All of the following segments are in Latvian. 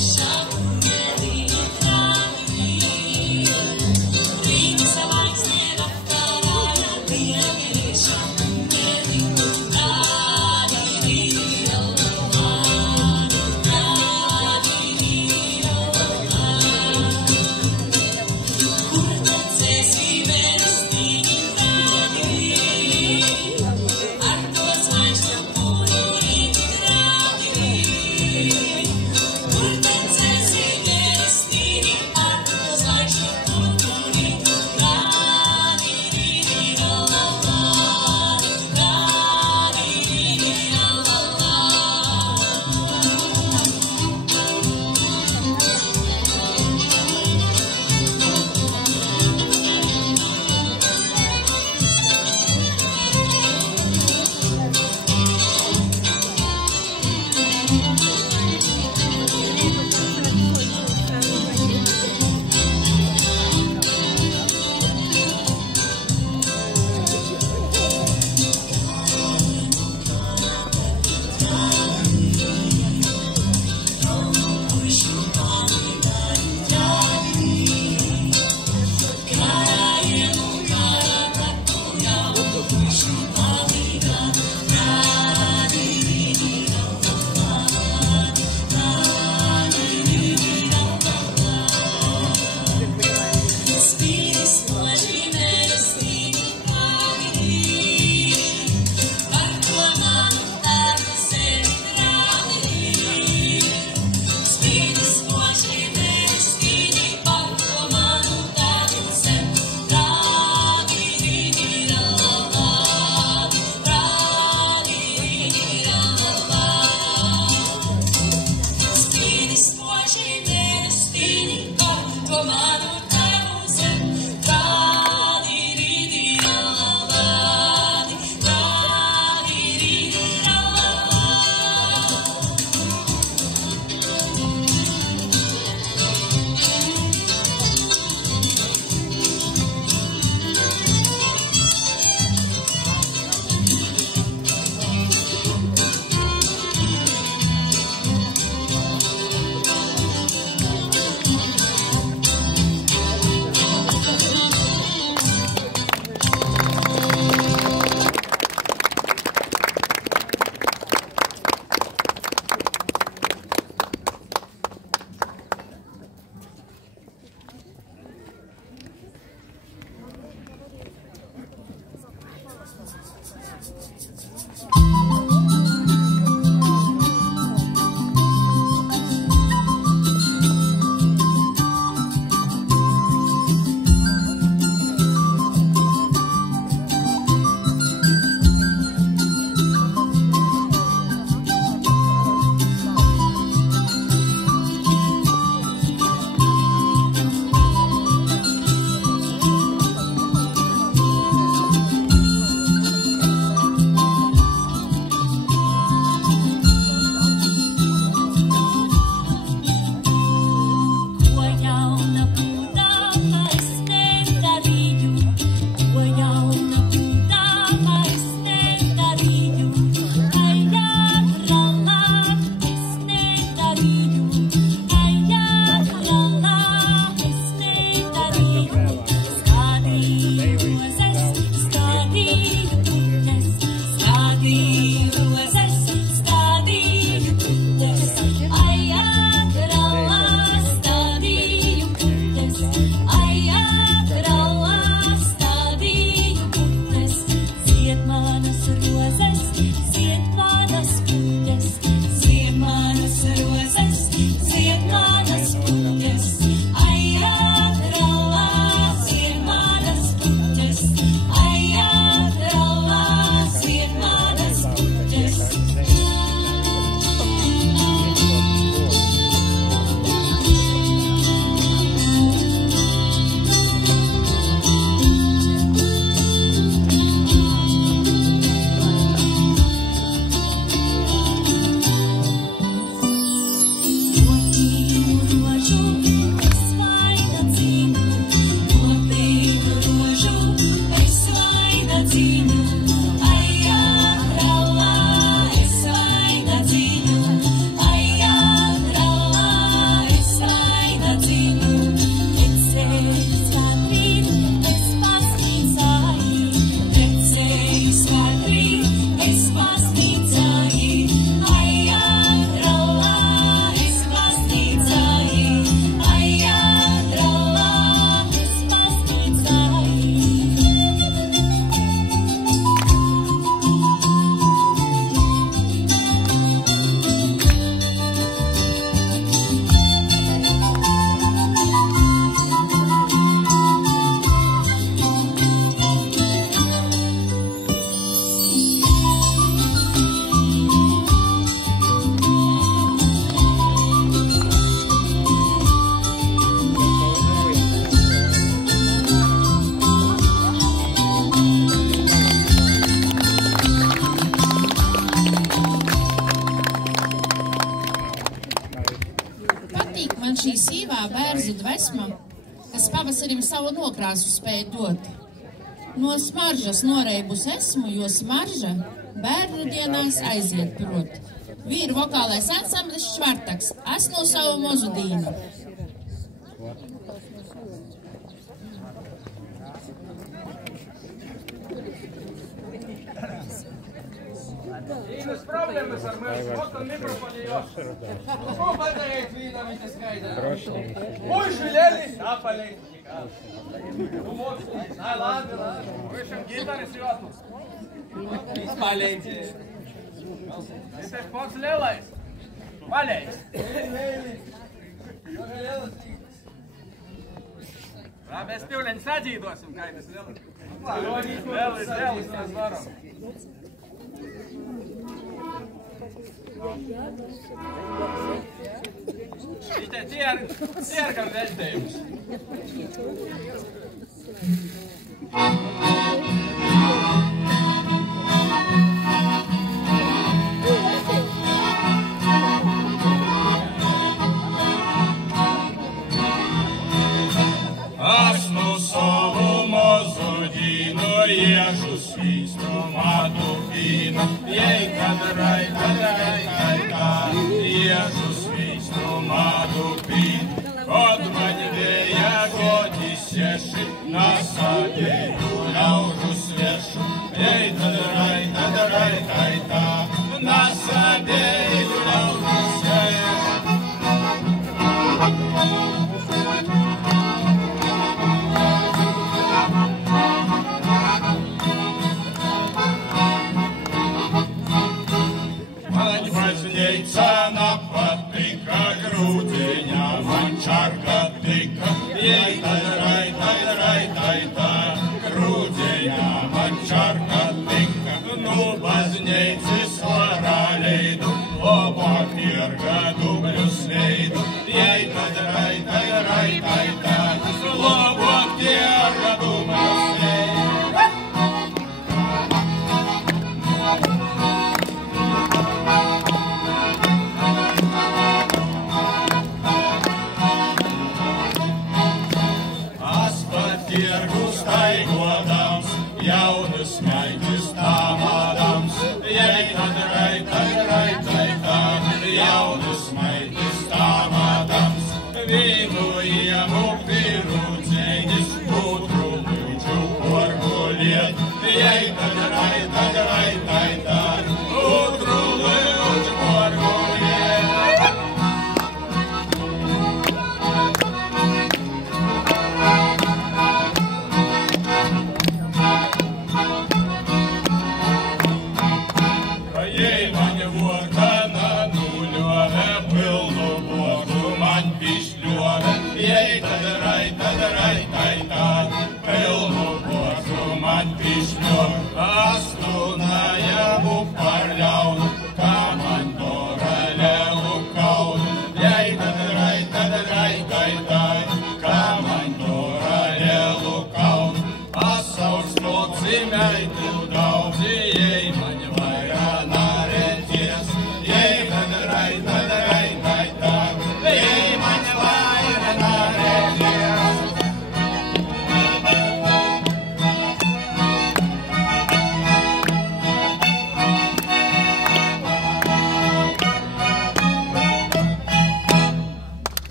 Shop. man šī sīvā bērzu dvesma, kas pavasarim savu nokrāsu spēja dot. No smaržas noreibus esmu, jo smarža bērnu dienās aiziet prot. Vīru vokālais ansamblis Švartaks, Asnu savu mozu dīnu. Vienas problēmas ar mēs, otru nepropalījos. Ko padarīt vīnam, viņa skaidrā? Puiši lieli, apalīt. Tu moci, labi. Puišam gitaris jotus. Izpalīti. Tas ir pots lielais. Palējs. Labi, mēs pivleņi sadzīdosim, kā tas lielis. Lielis, mēs varam. Tie ir gan veļtējums. Asnu savu mozu dīnu, iežu svīstu matu pīnu, jei kad rai, iežu svīstu matu pīnu, kod man vēja godi sieši, nasādēju ļaužu sviešu, jei kad rai, nasādēju ļaužu sviešu. Cena patika, grūdiņā man čarka tika, jei tai, grūdiņā man čarka tika, nu baznīcis varāleidu, obāk tirga dubļus leidu, jei tai, obāk tirga dubļus leidu. Jaunas meitas tāmādams, jei tad rai, jaunas meitas tāmādams, vīnu iemu pirūdzeņas, putru līdžu porguliet, jei tad rai, putru līdžu porguliet. Jei tad rai, pilnu bozu man pišļo, astunājamu par ļaunu, kā man dora ļelu kaunu. Jei tad rai, kā man dora ļelu kaunu, asauks lūdzi meitu daudzi, jei man vairā nārēties. Jei tad rai, jei man vairā nārēties.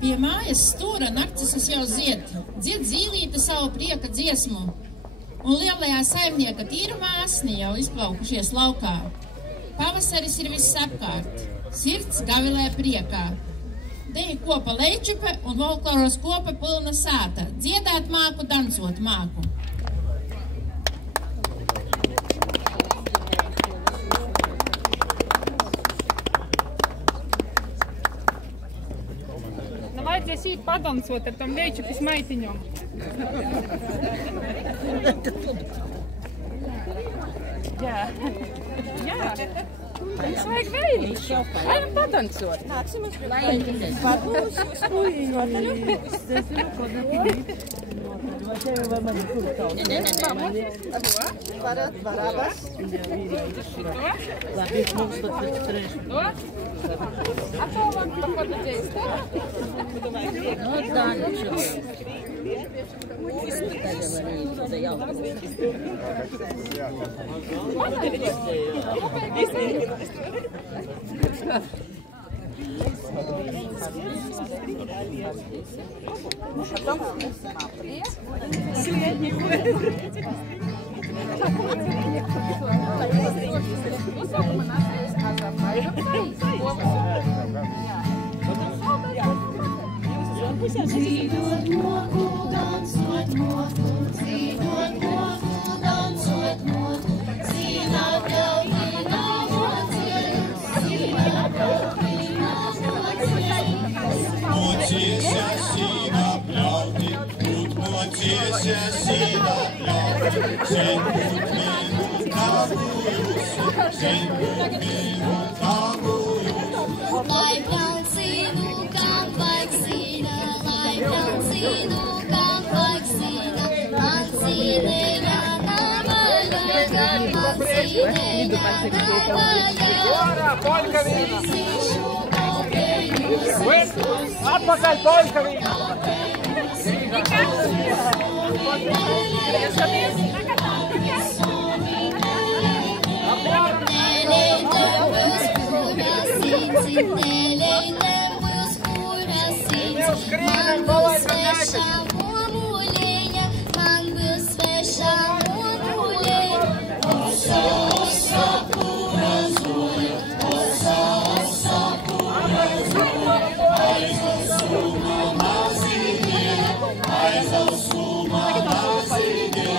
Pie mājas stūra narcises jau dzied zīlīte savu prieka dziesmu, un lielajā saimnieka tīrumā asni jau izplaukušies laukā. Pavasaris ir viss apkārt, sirds gavilē priekā. Deja kopa leičupe un folkloros kopa pilna sāta, dziedāt māku, dancot māku. Vajadzēs īt padancot ar tom leičupis maitiņom. Jā. Mums vajag vēlīšu. Vajag padancot. Nāksim uz varbūt uz rotaļu. A to vam pohodu dejstvo? No da, nečemu. Dzīvot moku, dansot moku, dzīvot moku, dansot moku, zīnāt ļautī nāvocieļus, zīnāt ļautī nāvocieļus. Mociese sīnā pļauti, būt mociese sīnā pļauti, sen būt mīnu kāpujusi, sen būt mīnu kāpujusi. Lai pļaut sīnu, kam vajag sīna, lai pļaut sīnu, kam vajag sīna, man sīneļa navaļa, man sīneļa navaļa, sīšu aupeļus. Atpakaļ poļka vīna! Man būs sveša momuleņa, man būs sveša momuleņa. Osa, osa, kura zoļa, osa, osa, kura zoļa. Aizausuma mazīgie, aizausuma mazīgie.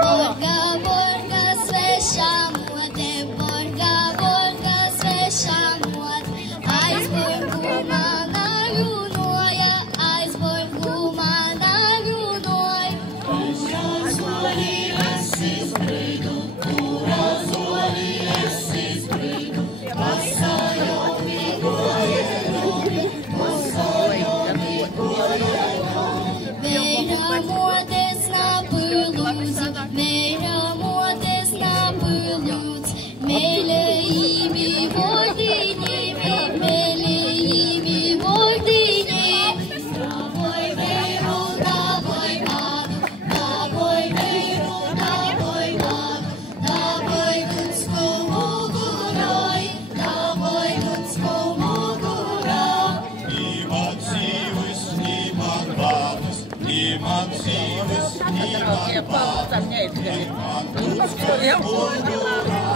Borga, borga, sveša mote, borga, borga, sveša mote. Aizborgu manā ļunoja, aizborgu manā ļunoja. Kura zoli es izbrīdu, kura zoli es izbrīdu. Vasajo migojeru, vasajo migojeru. Meira modes na păluț, meira modes na păluț. Meleimi vordinimi, meleimi vordinimi. Davoj veru, davoj manu, davoj veru, davoj manu. Davoj Dunskomu guroj, davoj Dunskomu guroj. Niemand dzīves, niemand bādas, niemand dzīves, niemand bādas, niemand Dunskas mugurā,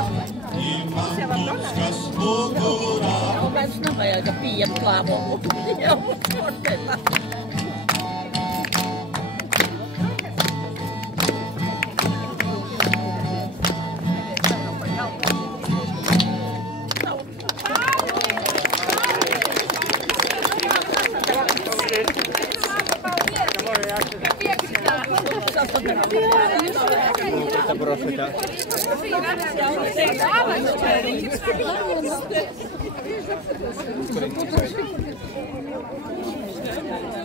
niemand Dunskas mugurā. Mēs nevajag pieiet klāvumu. Jau, šodien. Proszę cię.